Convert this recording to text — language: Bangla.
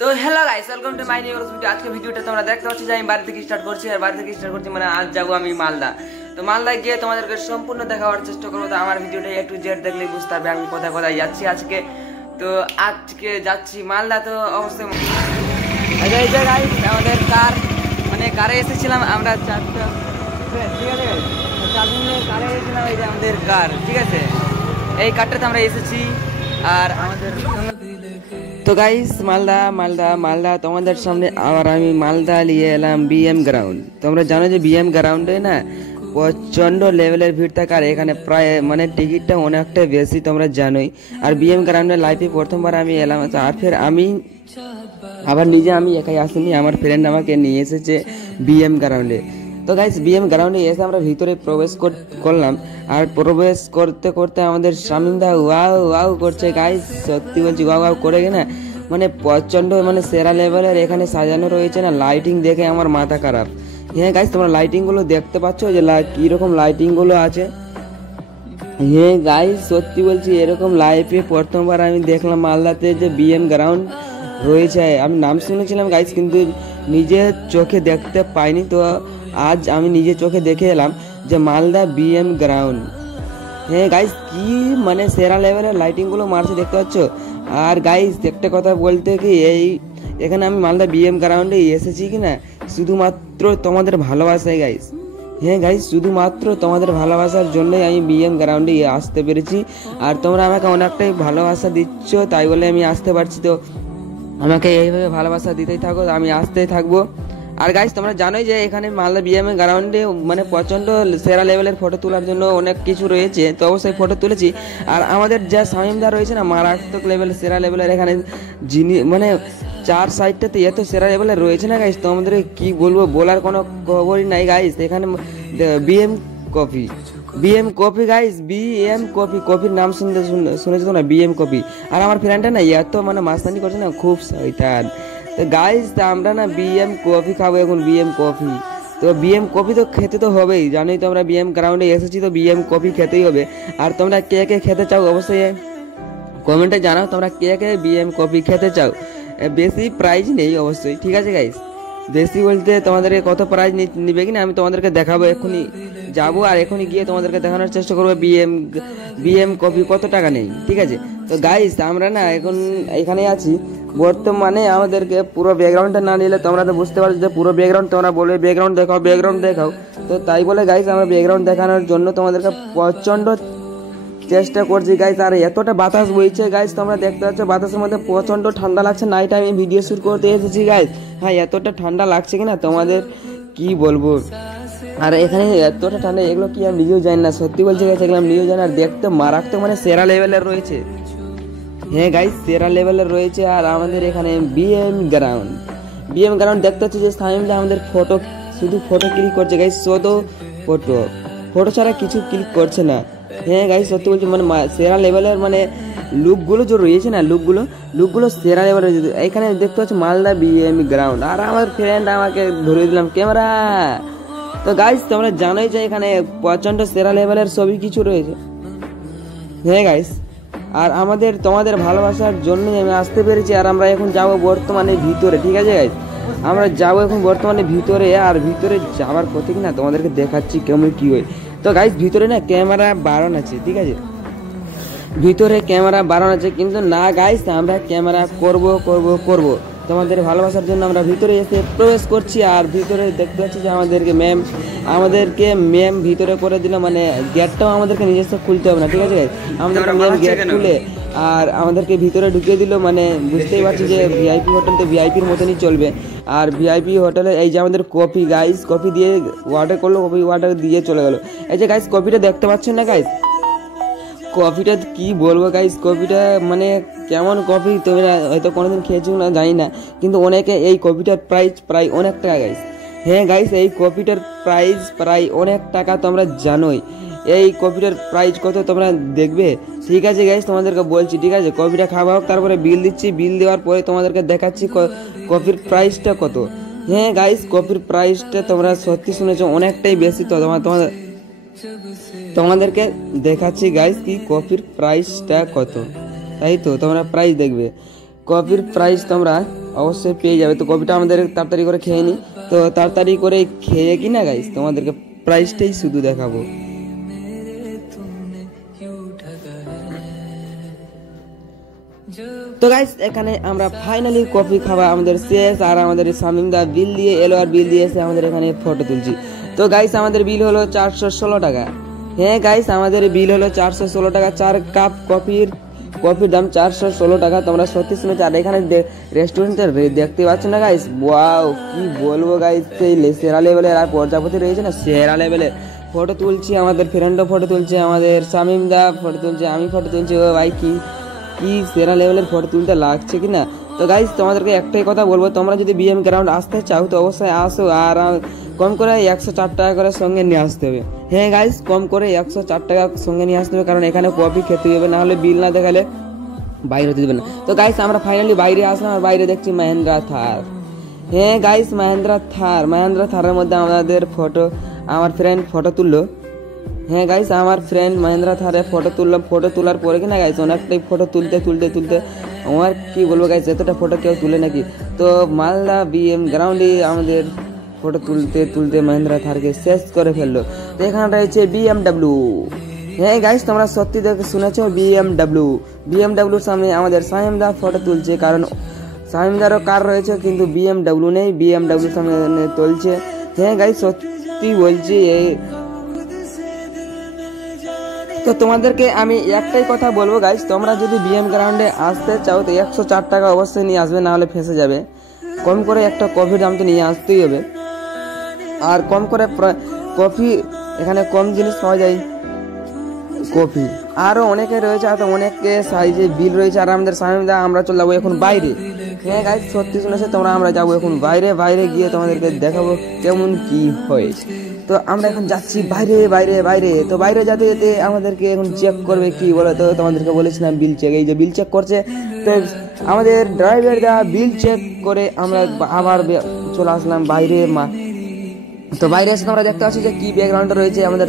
তো hello guys, welcome to my new video. আজকে ভিডিওটা তোমরা দেখতে পাচ্ছ যে আমি বাড়ি থেকে স্টার্ট করছি, আর বাড়ি থেকে স্টার্ট করছি মানে আজ যাবো আমি মালদা। তো মালদায় গিয়ে তোমাদেরকে সম্পূর্ণ দেখাবার চেষ্টা করবো। তো আমার ভিডিওটা একটু জেড দেখলেই বুঝতে পারবে আমি কোথায় কোথায় যাচ্ছি আজকে। তো আজকে যাচ্ছি মালদা। তো অবশ্যই এই যে গাইস আমাদের কার মানে কারে এসেছিলাম আমরা চারটা, ঠিক আছে গাইস, চারজনে কারে এসেছিলাম। এই যে আমাদের কার, ঠিক আছে, এই কারটাতে আমরা এসেছি। আর আমাদের তো গাইস মালদা মালদা মালদা তোমাদের সামনে আবার আমি মালদা নিয়ে এলাম বিএম গ্রাউন্ড। তোমরা জানো যে বিএম গ্রাউন্ডে না প্রচণ্ড লেভেলের ভিড় থাকে, আর এখানে প্রায় মানে টিকিটটা অনেকটাই বেশি, তোমরা জানোই। আর বিএম গ্রাউন্ডে লাইফে প্রথমবার আমি এলাম। আর ফের আমি আবার নিজে আমি একাই আসিনি, আমার ফ্রেন্ড আমাকে নিয়ে এসেছে বিএম গ্রাউন্ডে। তো গাইস বিএম গ্রাউন্ডে এসে আমরা ভিতরে প্রবেশ করলাম। আর প্রবেশ করতে করতে আমাদের শামিমদা ওয়াও ওয়াও করছে গাইস, সত্যি বলছি ওয়াও ওয়াও করে না মানে প্রচণ্ড মানে সেরা লেভেলের এখানে সাজানো রয়েছে না। লাইটিং দেখে আমার মাথা খারাপ। হ্যাঁ গাইস তোমরা লাইটিংগুলো দেখতে পাচ্ছ যে কীরকম লাইটিংগুলো আছে। হ্যাঁ গাইস সত্যি বলছি এরকম লাইফে প্রথমবার আমি দেখলাম মালদাতে যে বিএম গ্রাউন্ড রয়েছে। আমি নাম শুনেছিলাম গাইস, কিন্তু নিজের চোখে দেখতে পাইনি। তো আজ আমি নিজের চোখে দেখে এলাম যে মালদা বিএম গ্রাউন্ড। হ্যাঁ গাইস কি মানে সেরা লেভেলের লাইটিংগুলো মারছে দেখতে পাচ্ছ। আর গাইস একটা কথা বলতে কি, এখানে আমি মালদা বিএম গ্রাউন্ডে এসেছি কি না শুধুমাত্র তোমাদের ভালোবাসায় গাইস। হ্যাঁ গাইস শুধুমাত্র তোমাদের ভালোবাসার জন্যই আমি বিএম গ্রাউন্ডে আসতে পেরেছি। আর তোমরা আমাকে অনেকটাই ভালোবাসা দিচ্ছ, তাই বলে আমি আসতে পারছি। তো আমাকে এইভাবে ভালোবাসা দিতেই থাকো, আমি আসতেই থাকবো। আর গাইস তোমরা জানোই যে এখানে মালদা বিএম গ্রাউন্ডে মানে প্রচণ্ড সেরা লেভেলের ফটো তোলার জন্য অনেক কিছু রয়েছে। তো অবশ্যই ফটো তুলেছি। আর আমাদের যা শামিমদা রয়েছে না মারাত্মক লেভেলের সেরা লেভেলের এখানে মানে চার সাইডটাতে এত সেরা লেভেলের রয়েছে না গাইস, তোমাদের কি বলবো, বলার কোনো খবরই নাই গাইস। এখানে BM coffee, BM coffee guys, BM coffee, কফির নাম শুনেছো না, বিএম কফি। আর আমার ফ্রেন্ডটা না এত মানে মাস্তানি করছে না, খুব শয়তান। তো গাইস আমরা না বিএম কফি খাবো এখন, বিএম কফি। তো বিএম কফি তো খেতে তো হবেই, জানোই তো আমরা বিএম গ্রাউন্ডে এসেছি, তো বিএম কফি খেতেই হবে। আর তোমরা কে কে খেতে চাও অবশ্যই কমেন্টে জানাও, তোমরা কে কে বিএম কফি খেতে চাও। বেশি প্রাইজ নেই অবশ্যই, ঠিক আছে গাইস। বেশি বলতে তোমাদেরকে কত প্রাইজ নিবে কিনা আমি তোমাদেরকে দেখাবো। এখনই যাবো আর এখনই গিয়ে তোমাদেরকে দেখানোর চেষ্টা করবো বিএম কফি কত টাকা নেই, ঠিক আছে। তো গাইস আমরা না এখন এখানে আছি বর্তমানে। আমাদেরকে পুরো ব্যাকগ্রাউন্ডটা না নিলে তোমরা তো বুঝতে পারছো যে পুরো ব্যাকগ্রাউন্ড, তোমরা বলবে ব্যাকগ্রাউন্ড দেখাও ব্যাকগ্রাউন্ড দেখাও। তো তাই বলে গাইস আমরা ব্যাকগ্রাউন্ড দেখানোর জন্য তোমাদেরকে প্রচণ্ড চেষ্টা করছি গাইস। আর এতটা বাতাস বইছে গাইস, তোমরা দেখতে পাচ্ছ বাতাসের মধ্যে প্রচণ্ড ঠান্ডা লাগছে। নাইট আমি ভিডিও শুট করতে এসেছি গাইস। হ্যাঁ এতটা ঠান্ডা লাগছে কিনা তোমাদের কি বলবো। আর এখানে এতটা ঠান্ডা এগুলো কি আমি নিজেও জানি না, সত্যি বলছি গাইস এগুলো আমি নিজেও জানি। আর দেখতে মারাত্মক মানে সেরা লেভেলের রয়েছে। হ্যাঁ গাইস সেরা লেভেলের রয়েছে। আর আমাদের এখানে বিএম গ্রাউন্ড দেখতে হচ্ছে যে সামিমদা আমাদের ফটো, শুধু ফটো ক্লিক করছে গাইস, শুধু ফটো ছাড়া কিছু ক্লিক করছে না। হ্যাঁ গাইস সত্যি বলছি মানে সেরা লেভেলের মানে লুকগুলো যে রয়েছে না, লুকগুলো সেরা লেভেলের। এখানে দেখতে পাচ্ছি মালদা বিএম গ্রাউন্ড। আর আমার ফ্রেন্ড আমাকে ধরে দিলাম ক্যামেরা। তো গাইস তোমরা জানোই যে এখানে প্রচণ্ড সেরা লেভেলের সবই কিছু রয়েছে। হ্যাঁ গাইস আর তোমাদের ভালোবাসার জন্যই আমি আসতে পেরেছি। আর আমরা এখন যাবো বর্তমানে ভিতরে, ঠিক আছে গাইস, আমরা যাবো এখন বর্তমানে ভিতরে। আর ভিতরে যাওয়ার পথে কিনা তোমাদেরকে দেখাচ্ছি কেমন কি হয়। তো গাইস ভিতরে না ক্যামেরা বারণ আছে, ঠিক আছে, ভিতরে ক্যামেরা বারণ আছে, কিন্তু না গাইস আমরা ক্যামেরা করব তোমাদের ভালোবাসার জন্য আমরা ভিতরে এসে প্রবেশ করছি। আর ভিতরে দেখতে পাচ্ছি যে আমাদেরকে ম্যাম ভিতরে করে দিল, মানে গেটটাও আমাদেরকে নিজস্ব খুলতে হবে না, ঠিক আছে। আমাদেরকে ম্যাম গেট খুলে আর আমাদেরকে ভিতরে ঢুকিয়ে দিল, মানে বুঝতেই পারছি যে ভিআইপি হোটেল তো ভিআইপির মতনই চলবে। আর ভিআইপি হোটেলে এই যে আমাদের কফি গাইস, কফি দিয়ে অর্ডার করলো, কফি অর্ডার দিয়ে চলে গেল। এই যে গাইস কফিটা দেখতে পাচ্ছেন না গাইস, কফিটা কি বলবো গাইস, কফিটা মানে কেমন কফি তোমরা হয়তো কোনোদিন খেয়েছো না জানি না, কিন্তু অনেকে এই কফিটার প্রাইস প্রায় অনেক টাকা গাইস। হ্যাঁ গাইস এই কফিটার প্রাইস প্রায় অনেক টাকা, তোমরা জানোই। এই কফিটার প্রাইস কত তোমরা দেখবে, ঠিক আছে গাইস তোমাদেরকে বলছি, ঠিক আছে। কফিটা খাওয়া হোক, তারপরে বিল দিচ্ছি, বিল দেওয়ার পরে তোমাদেরকে দেখাচ্ছি কফির প্রাইসটা কত। হ্যাঁ গাইস কফির প্রাইসটা তোমরা সত্যি শুনেছো অনেকটাই বেশি। তো তোমাদেরকে দেখাচ্ছি গাইস কি কফির প্রাইসটা কত, তাই তো তোমরা প্রাইস দেখবে। কফির প্রাইস তোমরা অবশ্যই পেয়ে যাবে। তো কফিটা আমাদের তাড়াতাড়ি করে খেয়ে নিই। তো তাড়াতাড়ি করে খেয়ে কিনা গাইস তোমাদেরকে প্রাইসটাই শুধু দেখাবো। তো গাইস এখানে আমরা ফাইনালি কফি খাওয়া আমাদের শেষ, আর আমাদের শামিম দা বিল দিয়ে এলো, আর বিল দিয়ে এসে আমাদের এখানে ফটো তুলছি। তো গাইস আমাদের বিল হলো 416 টাকা। হ্যাঁ গাইস আমাদের বিল হলো 416 টাকা। 4 কাপ কফির দাম 416 টাকা। তোমরা সত্যি শুনেছো। আর এখানে রেস্টুরেন্টে দেখতে পাচ্ছ না গাইস, ওয়াও কি বলবো গাইস, সেই সেরা লেভেলের। আর প্রজাপতি রয়েছে না সেরা লেভেলের। ফটো তুলছি, আমাদের ফ্রেন্ডও ফটো তুলছে, আমাদের শামিম দা ফটো তুলছে, আমি ফটো তুলছি। ও ভাই কি সেরা লেভেলের ফটো তুলতে লাগছে কিনা। তো গাইস তোমাদেরকে একটাই কথা বলবো, তোমরা যদি বিএম গ্রাউন্ড আসতে চাও তো অবশ্যই আসো, আর কম করে 104 টাকা করে সঙ্গে নিয়ে আসতে হবে। হ্যাঁ গাইস কম করে 104 টাকা সঙ্গে নিয়ে আসতে হবে, কারণ এখানে কফি খেতে হবে, না হলে বিল না দেখালে বাইরে হতে দেবে না। তো গাইস আমরা ফাইনালি বাইরে আসলাম, আর বাইরে দেখছি মাহিন্দ্রা থার। হ্যাঁ গাইস মাহিন্দ্রা থারের মধ্যে আমাদের আমার ফ্রেন্ড ফটো তুললো। হ্যাঁ গাইস আমার ফ্রেন্ড মাহিন্দ্রা থারে ফটো তুললো। ফটো তোলার পরে কিনা গাইস অনেকটাই ফটো তুলতে আমার কি বলবো গাইস, এতটা ফটো কেউ তুলে নাকি। তো মালদা বিএম গ্রাউন্ডে আমাদের ফটো তুলতে মাহিন্দ্রা থারকে শেষ করে ফেললো। তো এখানে রয়েছে বিএমডাব্লিউ। হ্যাঁ গাইস তোমরা সত্যি দেখে শুনেছো, বিএমডাব্লিউর সামনে আমাদের শামিম দা ফটো তুলছে, কারণ শামিম দারও কার রয়েছে কিন্তু বিএমডাব্লিউ নেই, বিএমডাব্লিউর সামনে তুলছে। হ্যাঁ গাইস সত্যি বলছি। তো তোমাদেরকে আমি একটাই কথা বলবো গাইস, তোমরা যদি বিএম গ্রাউন্ডে আসতে চাও তো 104 টাকা অবশ্যই নিয়ে আসবে, না হলে ফেঁসে যাবে। কম করে একটা কফির দাম তো নিয়ে আসতেই হবে, আর কম করে কফি এখানে কম জিনিস পাওয়া যায় কফি। আরো অনেকে রয়েছে, আর অনেকে সাইজে বিল রয়েছে। আর আমাদের শামিম দা আমরা চলে যাবো এখন বাইরে। হ্যাঁ গাইস সত্যি শুনেছে তোমরা, আমরা যাবো এখন বাইরে গিয়ে তোমাদেরকে দেখাবো কেমন কি হয়। তো আমরা এখন যাচ্ছি বাইরে। তো বাইরে যেতে আমাদেরকে এখন চেক করবে, কি বলো তো তোমাদেরকে বলেছিলাম বিল চেক। এই যে বিল চেক করছে, তো আমাদের ড্রাইভার দা বিল চেক করে আমরা আবার চলে আসলাম বাইরে। তো বাইরে এসে তোমরা দেখতে পাচ্ছি যে কি ব্যাকগ্রাউন্ড রয়েছে আমাদের।